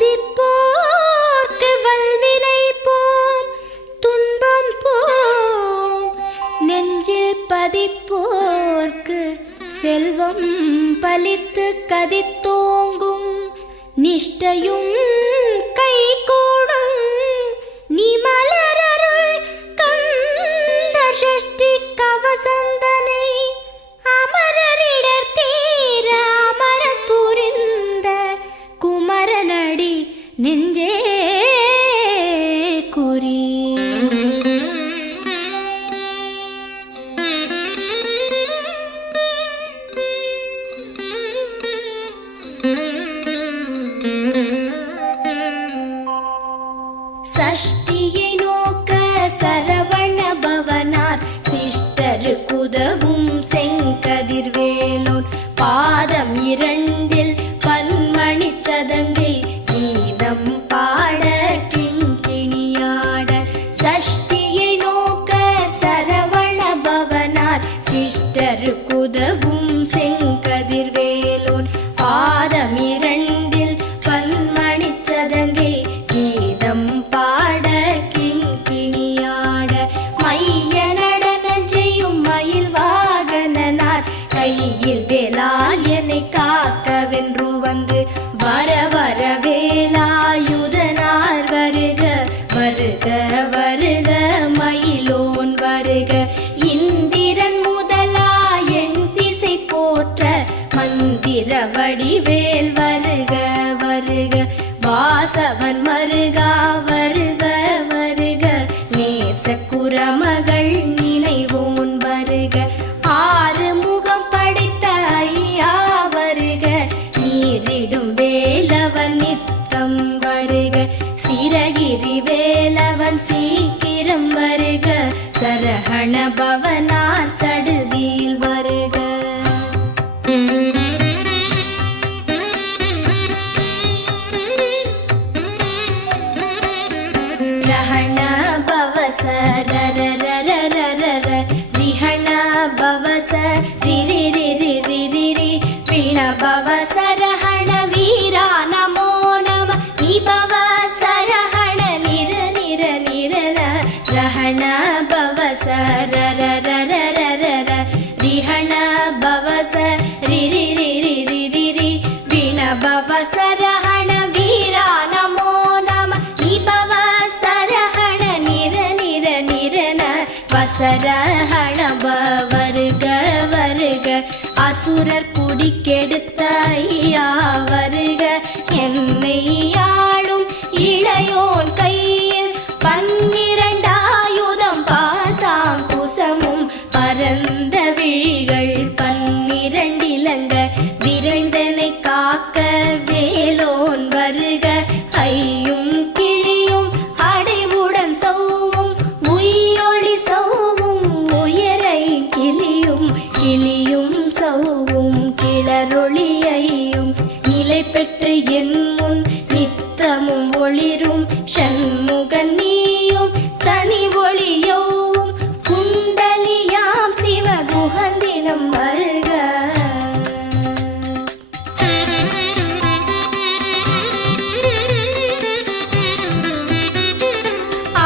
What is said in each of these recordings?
துதிப்போர்க்கு வல்வினை போம் துன்பம் போம், நெஞ்சில் பதிப்போர்க்கு செல்வம் பலித்து கதித்தோங்கும், நிஷ்டையும் கைகூடும் நீ மலரருள் கந்த சஷ்டி கவசந்தனை, அமரரிடர் தீர அமரம் புரிந்த குமரனடி நெஞ்சே குறி. சஷ்டியை நோக்க சரவண பவனார் சிஷ்டருக்குதவும் செங்கதிர்வேலோன், பாதம் இரண்டில் பன்மணி சதங்கை கீதம் பாட கிண்கிணியாட. சஷ்டியை நோக்க சரவண பவனார் சிஷ்டருக்குதவும் செங்கதிர்வேலோன், பாதம் இரண்டில் பன்மணி சதங்கை கீதம் பாட கிண்கிணியாட. மைய நடன செய்யும் மயில் வாகனனார் கையில் வேலால் என்னை காக்கவென்று வந்து, வர வர வேலாயுதனார் வருக வருக வருக மயிலோன் வருக. இந்திரன் முதலா என் திசை போற்ற மந்திர வடிவேல் வருக வருக. வாசவன் மருகா வருக வருக, நேச குரமகள் நினைவோன் வருக. ஆறு முகம் படைத்த ஐயா வருக, நீரிடும் வேலவன் நித்தம் வருக. சிரகிரி வேலவன் சீக்கிரம் வருக, சரஹண பவனார் சடுதியில் வருக. ரஹண பவச ரரரரரரர, ரிஹண பவச ரிரிரிரிரிரிரி, பிண பவச ரஹண வீரா நமோ நம, நிபவ சரஹண நிர நிர நிரன. ரஹண பவச ரரரரரரர, ரிஹண பவச ரிரிரிரிரிரிரி, பிண பவச ரஹண வீரா நமோ நம, நிபவ சரஹண நிர நிர நிரன. வசரஹண வருக வருக, அசுரர் குடிக்கெடுத்த ஐயா வருக. என்னை ஆளும் இளையோன் கையில் பன்னிரண்டாயுதம் பாசாம் குசமும் பரந்த விழிகள் பன்னிரண்டிலங்க, விரைந்தனை காக்க வேலோன் வருக. ஐயும் கிளியும் அடைவுடன் சௌவும் உயிரொளி சௌவும், உயரை கிளியும் கிளியும் சௌவும் கிளரொளியையும், நிலை பெற்று என் முன் நித்தமும் ஒளிரும் ஷண்முகன் நீயும் தனி ஒளியோவும், குண்டலியாம் சிவகுகந்தினம் வருக.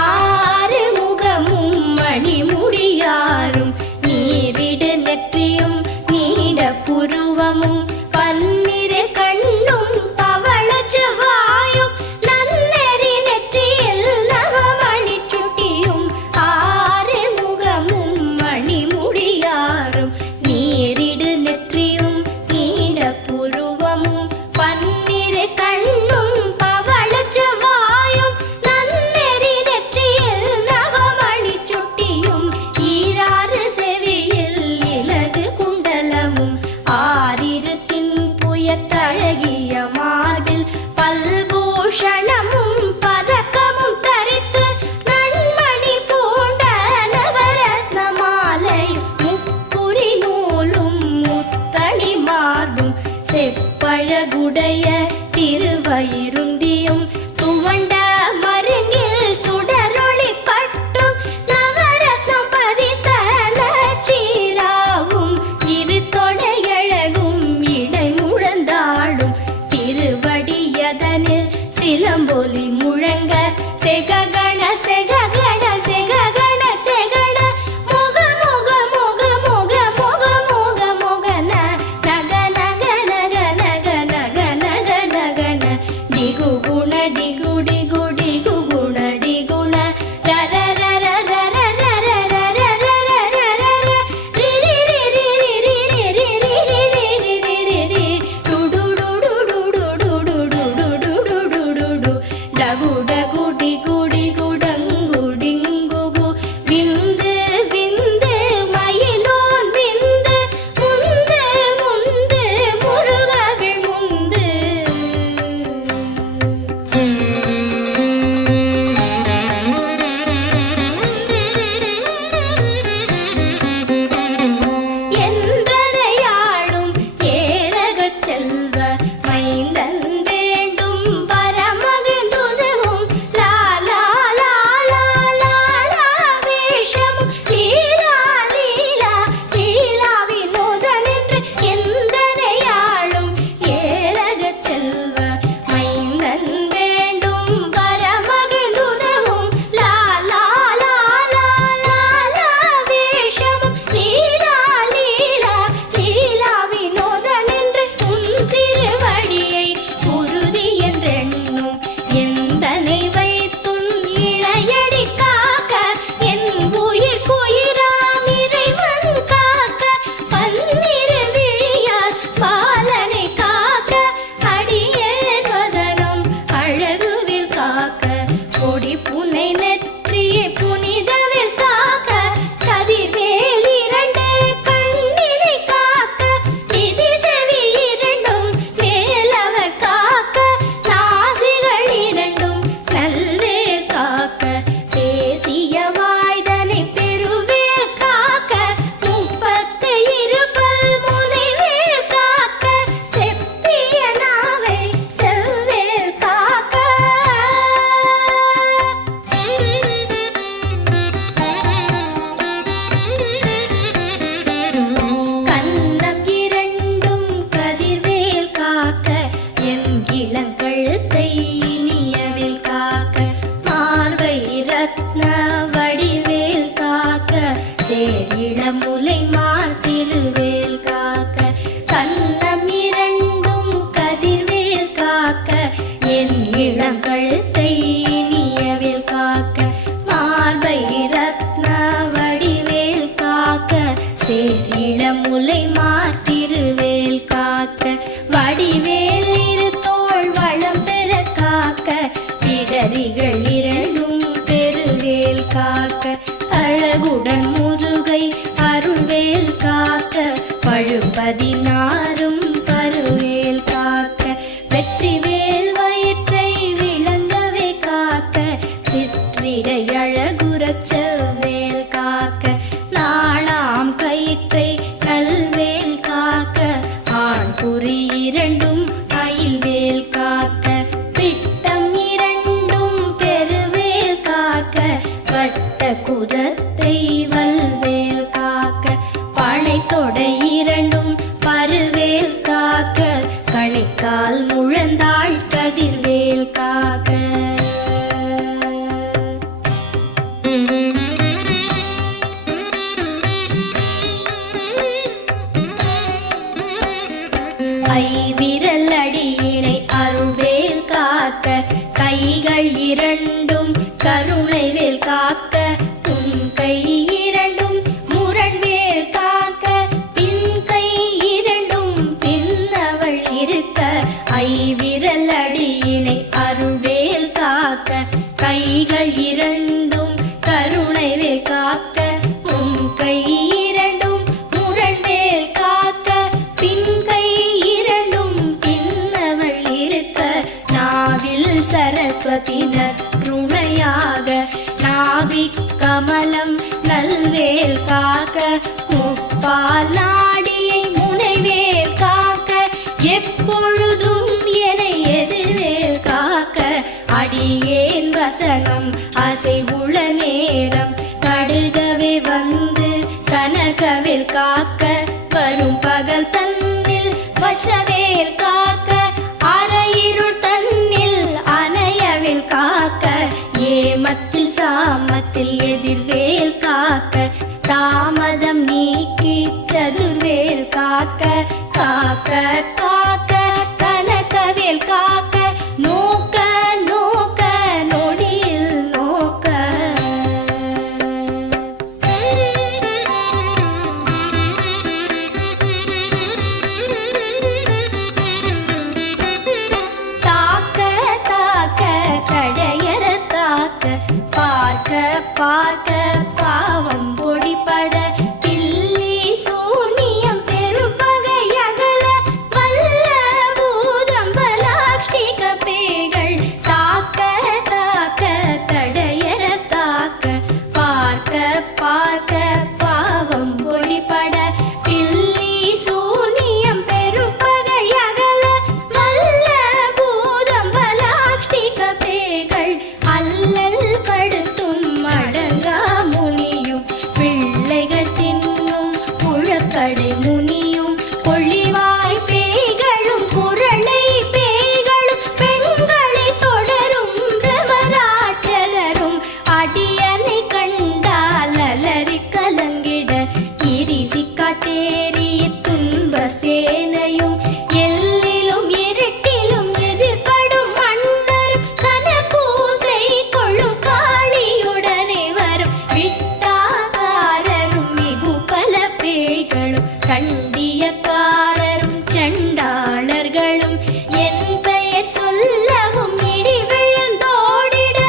ஆறு முகமும் மணிமுடியாரும், நீரிடு நெற்றியும் நீட புருவமும், பன்னிரு கண்ணும் பவள செவ்வாயும், நன்னெறி நெற்றியில் நவமணி சுட்டியும். ஆறு முகமும் மணிமுடியாரும், நீரிடு நெற்றியும் நீட புருவமும், பன்னிரு கண்ணும் பவள செவ்வாயும், நன்னெறி நெற்றியில் நவமணி சுட்டியும். ஈராறு செவியில் இலகு குண்டலமும், ஆறிரு தின்புயத்தழகிய மார்பில் பல்பூஷணமும் பதக்கமும் தரித்து, நன்மணி பூண்ட நவரத்ன மாலை முப்புரி நூலும் முத்தணி மார்பும், செப்பழகுடைய திருவயிருந்தியும், துவண்ட மருங்கில் சுடரொளி பட்டும், நவரத்னம் பதித்த நச்சீராவும், இரு தொடையழகும் இடை முழந்தாடும், திருவடியதனில் நாரும் பருவேல் காக்க வெற்றிவேல் வயிற்றை விளங்கவே காக்க சிற்றிடை அழகுறச் செவ்வேல் காக்க நாளாம் கயிற்றை நல்வேல் காக்க ஆண் குறி இரண்டும் அயில்வேல் காக்க பிட்டம் இரண்டும் பெருவேல் காக்க வட்ட குதத்தை வல்வேல் காக்க பனை தொடை இரண்டும் பருவேல் காக்க கணைக்கால் முழந்தாள் கதிர்வேல் காக்க ஐவிரல் அடியினை அருள்வேல் காக்க கைகள் இரண்டும் கருணைவேல் காக்க உன் கை இரண்டும் முரண்வேல் காக்க பின் கை இரண்டும் பின்னவள் இருக்க ஐவிரல் அடியினை அருள்வேல் காக்க கைகள் இரண்டும் கருணைவேல் காக்க உன் கை இரண்டும் முரண்வேல் காக்க பின் கை இரண்டும் பின்னவள் இருக்க நாவில் சரஸ்வதி நற்றுணையாக நாவிக் கமலம் நல்வேல் காக்க முப்பால் நாடியை முனைவேல் காக்க எப்பொழுதும் என எதிர்வேல் காக்க அடியேன் வசனம் அசைவுள நேரம் கடுகவே வந்து கனகவேல் காக்க வரும் பகல் தன்னில் வச்சவேல் காக்க அரையிருள் தன்னில் அணையவேல் காக்க ஏமத்தில் சாமத்தில் எதிர்வேல் காக்க தாமதம் நீக்கி சதுர்வேல் காக்க காக்க காக்க கனகவேல் காக்க நோக்க நோக்க நொடியில் நோக்க தாக்க தாக்க கடையற தாக்க பார்க்க பார்க்க பாவம் பொடிபட பில்லி சூனியம் பெரும்பகை அகல வல்ல பூதம்பலாக்ஷிக பேய்கள் தாக்க தாக்க தடையற தாக்க பார்க்க பார்க்க பாவம் பொடிபட பில்லி சூனியம் பெரும்பகை அகல வல்ல பூதம்பலாக்ஷிக பேய்கள் அல்லல் படுத்தும் அடங்கா முனியும் பிள்ளைகள் தின்னும் புழக்கடை முனியும் பொழிவாய் பேய்களும் குரளை பேய்களும் பெண்களை தொடரும் பிரமராட்சரரும் அடியனை கண்டால் அலறி கலங்கிட இரிசி காட்டேறி துன்ப சேனையும் எல்லிலும் இருட்டிலும் எதிர்படும் மன்னரும் கன பூசை கொள்ளும் காளியுடனே வரும் விட்டாகாரரும் மிகு பல பேய்களும் கண்டியக்காரரும் சண்டாளர்களும் என் பெயர் சொல்லவும் இடி விழுந்தோடிட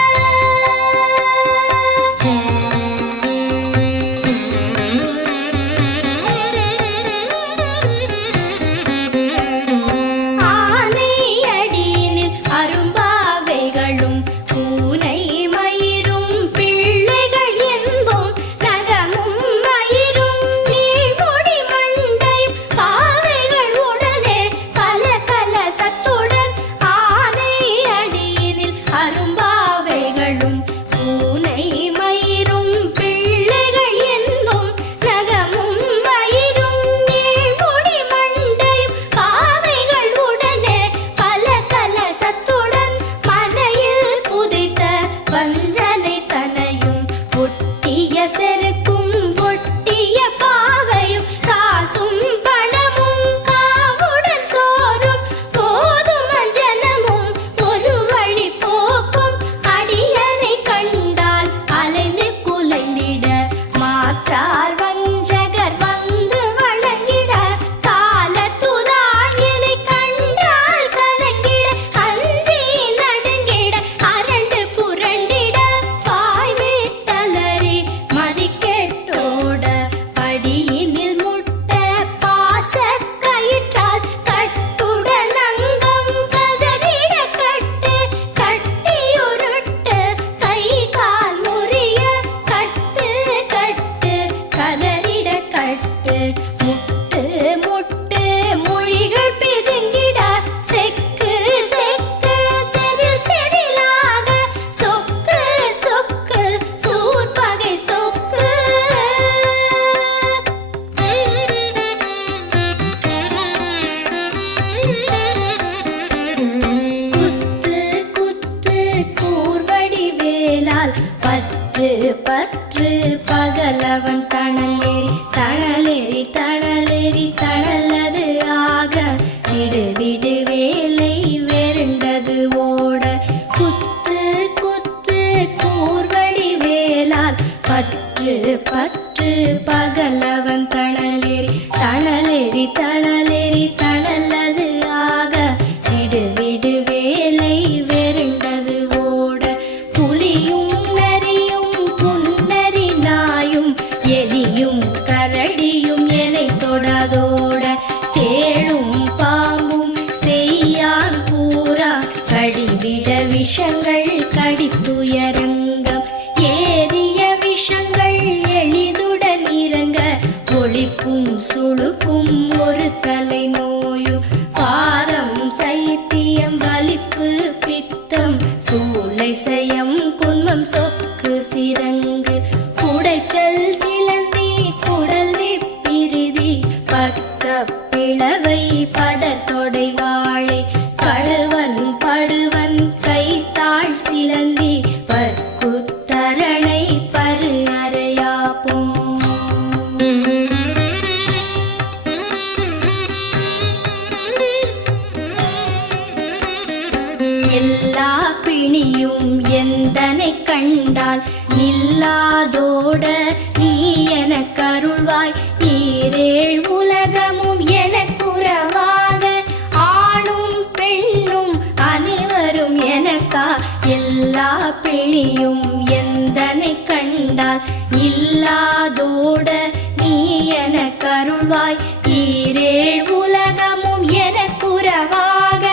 விடு விடு வேலை வெருண்டது ஓட குத்து குத்து கூர்வடி வேலால் பற்று பற்று பகலவன் தணலேறி தணலேறி தணலேறி தணலது ஆக விடு விடு வேலை வெருண்டது ஓட புலியும் நரியும் புன்னரி நாயும் எலியும் கரடியும் எனை தொடாதோட தேளும் பாம்பும் செய்யான் பூரா கடிவிட விஷங்கள் கடித்துயரங்கம் ஏறிய விஷங்கள் எளிதுடன் இறங்க ஒளிப்பும் சுளுக்கும் ஒரு தலை நோயும் பாரம் சைத்தியம் வலிப்பு பித்தம் சூளை சயம் குன்மம் சொக்கு சிரங்கு குடைச்சல் சிலந்தி குடல் வெப்பிரிதி பக்க பிளவை படத்தொடை வாழை கழுவன் படுவன் கைத்தாழ் சிலந்தி பற்குத்தரணை பரு அறையாப்பும் எல்லா பிணியும் எந்தனை கண்டால் நில்லாதோட நீ எனக் கருள்வாய் ஈரேழ் உலகமும் எனக்குறவாக ஆணும் பெண்ணும் அனைவரும் எனக்கா எல்லா பிணியும் எந்தனை கண்டால் இல்லாதோட நீ எனக் கருள்வாய் ஈரேழ் உலகமும் எனக்குறவாக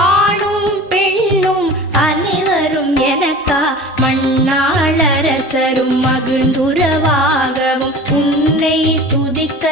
ஆணும் பெண்ணும் அனைவரும் எனக்கா மண்ணாளரசரும் மகிழ்ந்துறவாகவும் உன்னை துதிக்க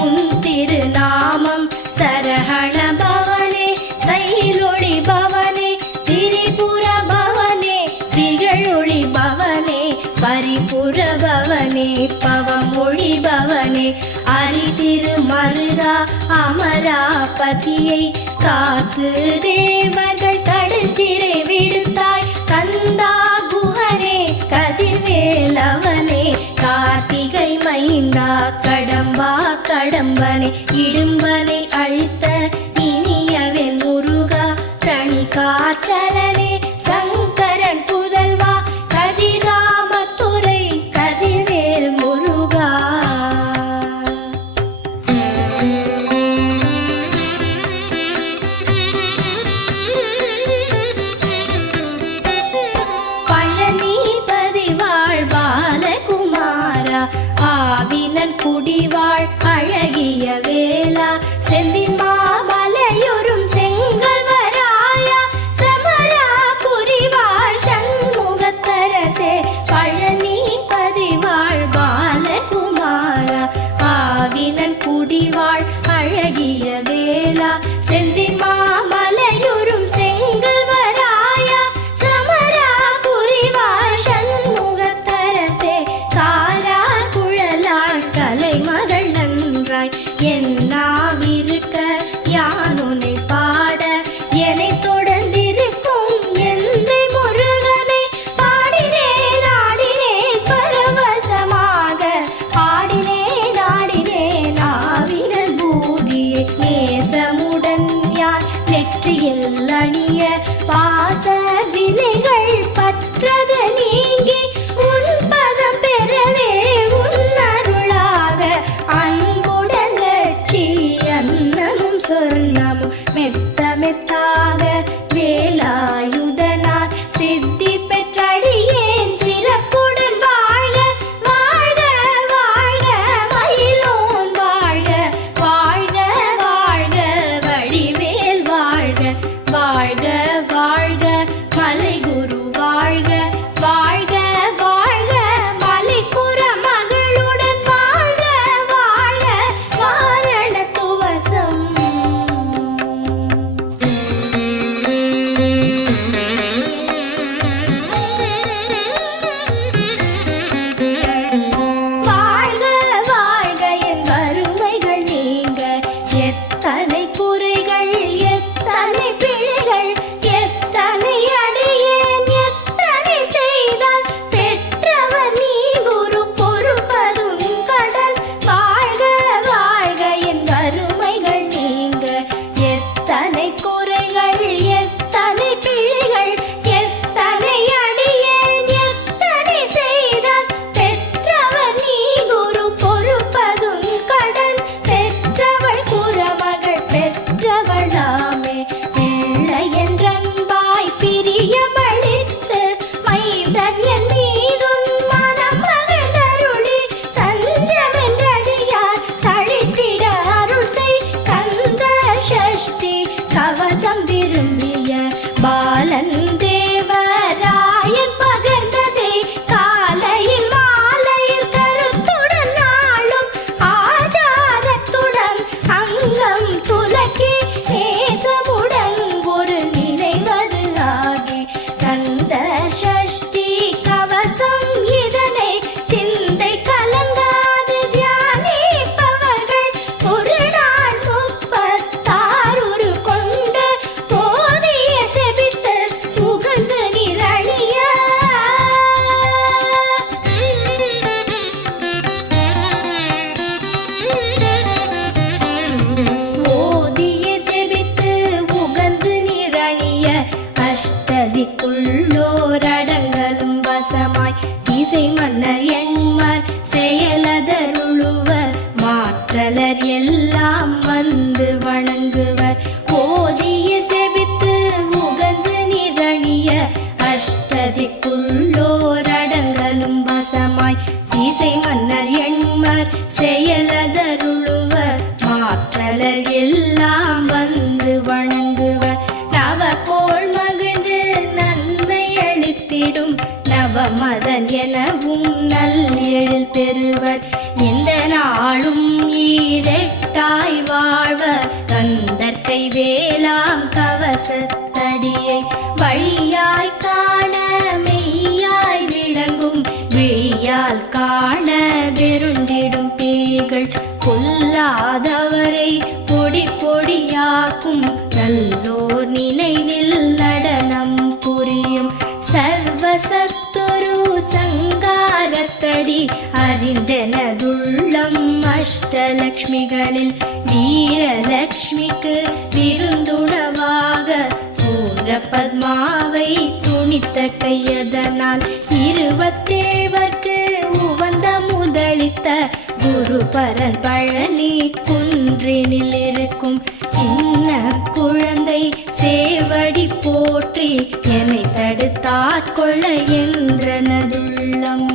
உன் திருநாமம் சரஹண பவனே சைலொளி பவனே திரிபுர பவனே திகழொளி பவனே பரிபுர பவனே பவமொழி பவனே அரிதிரு மருகா அமராபதியை காத்து தேவர்கள் கடுஞ்சிறை விடுத்தாய் கந்தா குஹனே கதிர்வேலவனே கார்த்திகை மைந்தா கடம்பா கடம்பனே இடும்பனை அழித்த இனியவெல் முருகா கணிகாச்சலனே சங்கரன் புதல்வா கதிராமத்துறை கதிர்வேல் முருகா பழனிபதி வாழ்பாலகுமாரா ஆவினன் குடிவாழ் அழகிய வேலா செந்தின் மாமலையொரும் செங்கல்வராயா சமரா புரிவாழ் சண்முகத்தரசே பழனிபதி வாழ்பாலகுமாரா ஆவினன் குடிவாழ் அழகிய வேலா செந்தின் மாமலையொரும் செங்கல்வராயா சமரா புரிவாழ் சண்முகத்தரசே காரா குழலாள் கலைமகள் நன்றாய் என்னாவிருக்க யானுனை பாட என்னை தொடர்ந்திருக்கும் எந்தை முருகனை பாடினேன் ஆடினேன் பரவசமாக ஆடினேன் ஆடினேன் ஆவினன் பூதியை நேசமுடன் யார் நெற்றியில் அணிய பாச வினைகள் பற்றது நீங்கி உன் பதம் பெறவே உன் அருளாக அன்புடன் லட்சி அன்னமும் சொன்னமும் மெத்த மெத்தாக வேலாயுதனார் சித்தி பெற்றடியேன் சிறப்புடன் வாழ வாழ வாழ மயிலோன் வாழ வாழ்க வாழ்க வடிவேல் வாழ்க வாழ்க வாழ்க மலைகுரு வாழ்க வாழ்க வாழ்க மலைக்குற மகளுடன் வாழ்க வாழ வாரண துவசம் எத்தனை குறைகள் எத்தனை பிழைகள் எத்தனை அடியேன் எத்தனை செய்தால் பெற்றவர் நீ குரு பொறுப்பதும் கடன் பெற்றவள் குறமகள் பெற்றவள் நாமே பிள்ளை என்றன்பாய் பிரியமளித்து மைந்தன் என் மீதும் மனம் மகிழ்ந்தருளி தஞ்சமென்றடியார் தழித்திட அருள் செய் கந்த சஷ்டி கவசம் விரும்பிய பாலன் தேவராயன் பகர்ந்ததே காலையில் மாலையில் கருத்துடன் நாளும் ஆச்சாரத்துடன் அங்கம் துலக்கி நேசமுடன் ஒரு நினைவது ஆகி கந்த சஷ்டி கவசம் இதனை சிந்தை கலங்காது தியானிப்பவர்கள் ஒரு நாள் 36 கொண்டு போதிய செபித்து புகழ்ந்து நிரணிய ஓதிய செபித்து உகந்து நிரணிய அஷ்டதிக்குள்ளோரடங்கலும் வசமாய் இசை மன்னர் எண்மர் செயலதருளுவர் மாற்றலர் எல்லாம் வந்து வணங்குவர் ஓதிய செபித்து உகந்து நிரணிய அஷ்டதிக்குள்ளோரடங்கலும் வசமாய் இசை மன்னர் எண்மர் செயலதருளுவர் மாற்றலர் எல்லாம் வந்து வணங்குவர் நவகோள் மகிழ்ந்து நன்மை அளித்திடும் நவமதன் எனவும் நல்லெழில் பெறுவர் இந்த நாளும் ஈரெட்டாய் வாழ்வர் கந்தற்கை வேளாம் கவசத்தடியை வழியாய் காண மெய்யாய் விளங்கும் விழியால் காண வெருண்டிடும் பேய்கள் கொல்லாதவரை பொடி பொடியாக்கும் நல்லோர் நினைவில் நடனம் புரியும் சர்வசத்துரு சங்காரத்தடி அறிந்தனதுள்ளம் அஷ்டலக்ஷ்மிகளில் வீரலக்ஷ்மிக்கு விருந்துணவாக சூரபத்மாவை துணித்த கையதனால் 27 உவந்த முதலித்த குருபரன் பழனி குன்றினில் இருக்கும் சின்ன குழந்தை சேவடி போற்றி என்னை தடுத்தாட்கொள்ள என்றனதுள்ளம்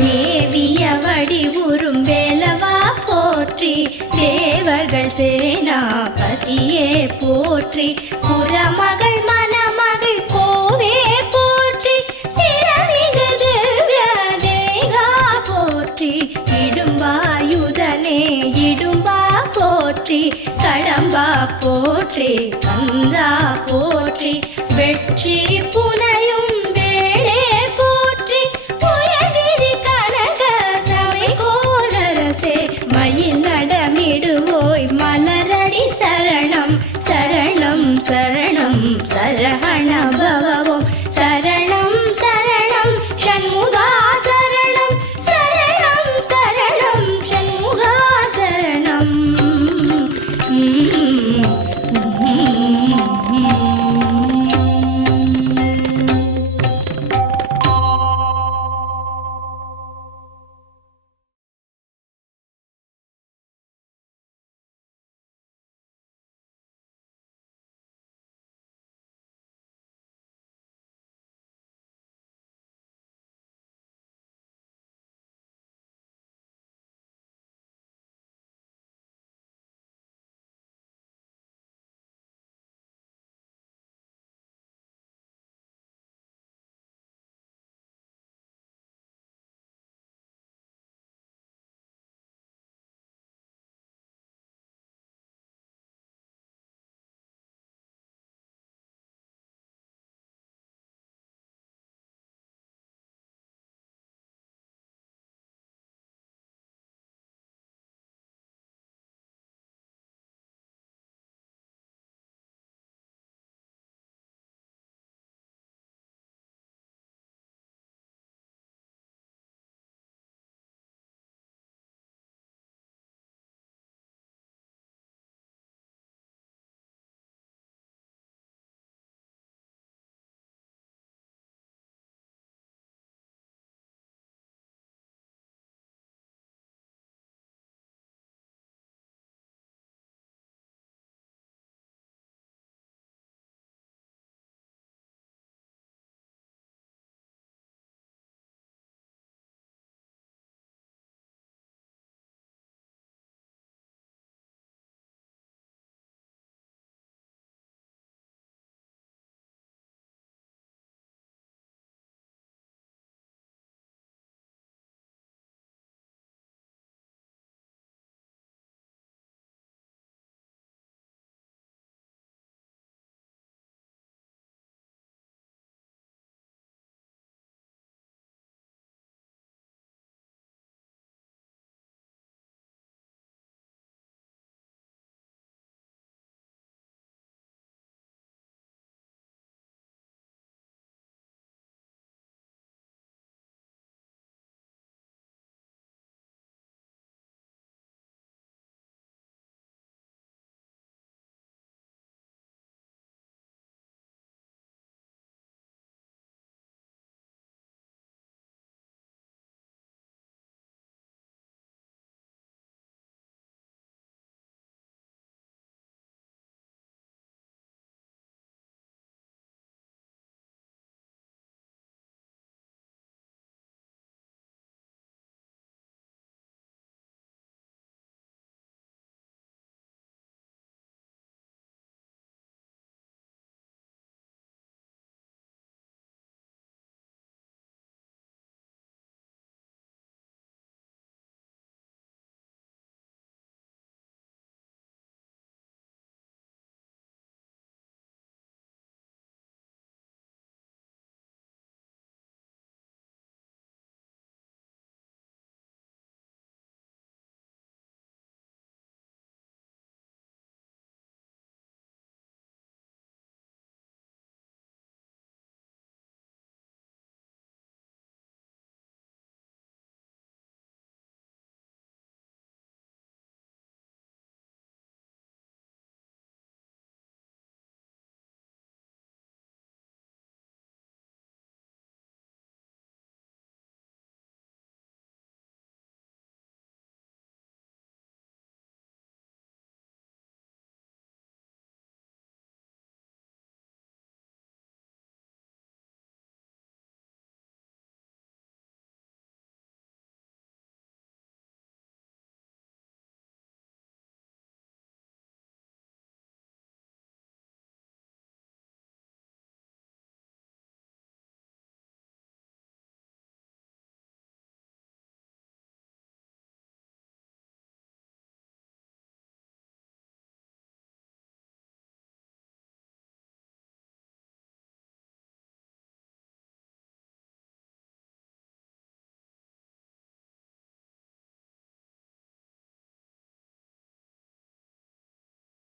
மேவிய வடிவுறும் வேலவா போற்றி தேவர்கள் சேனாபதியே போற்றி புறமகள் மணமகள் கோவே போற்றி திறமிகு திவ்ய தேகா போற்றி இடும்பாயுதனே இடும்பா போற்றி கடம்பா போற்றி கந்தா போற்றி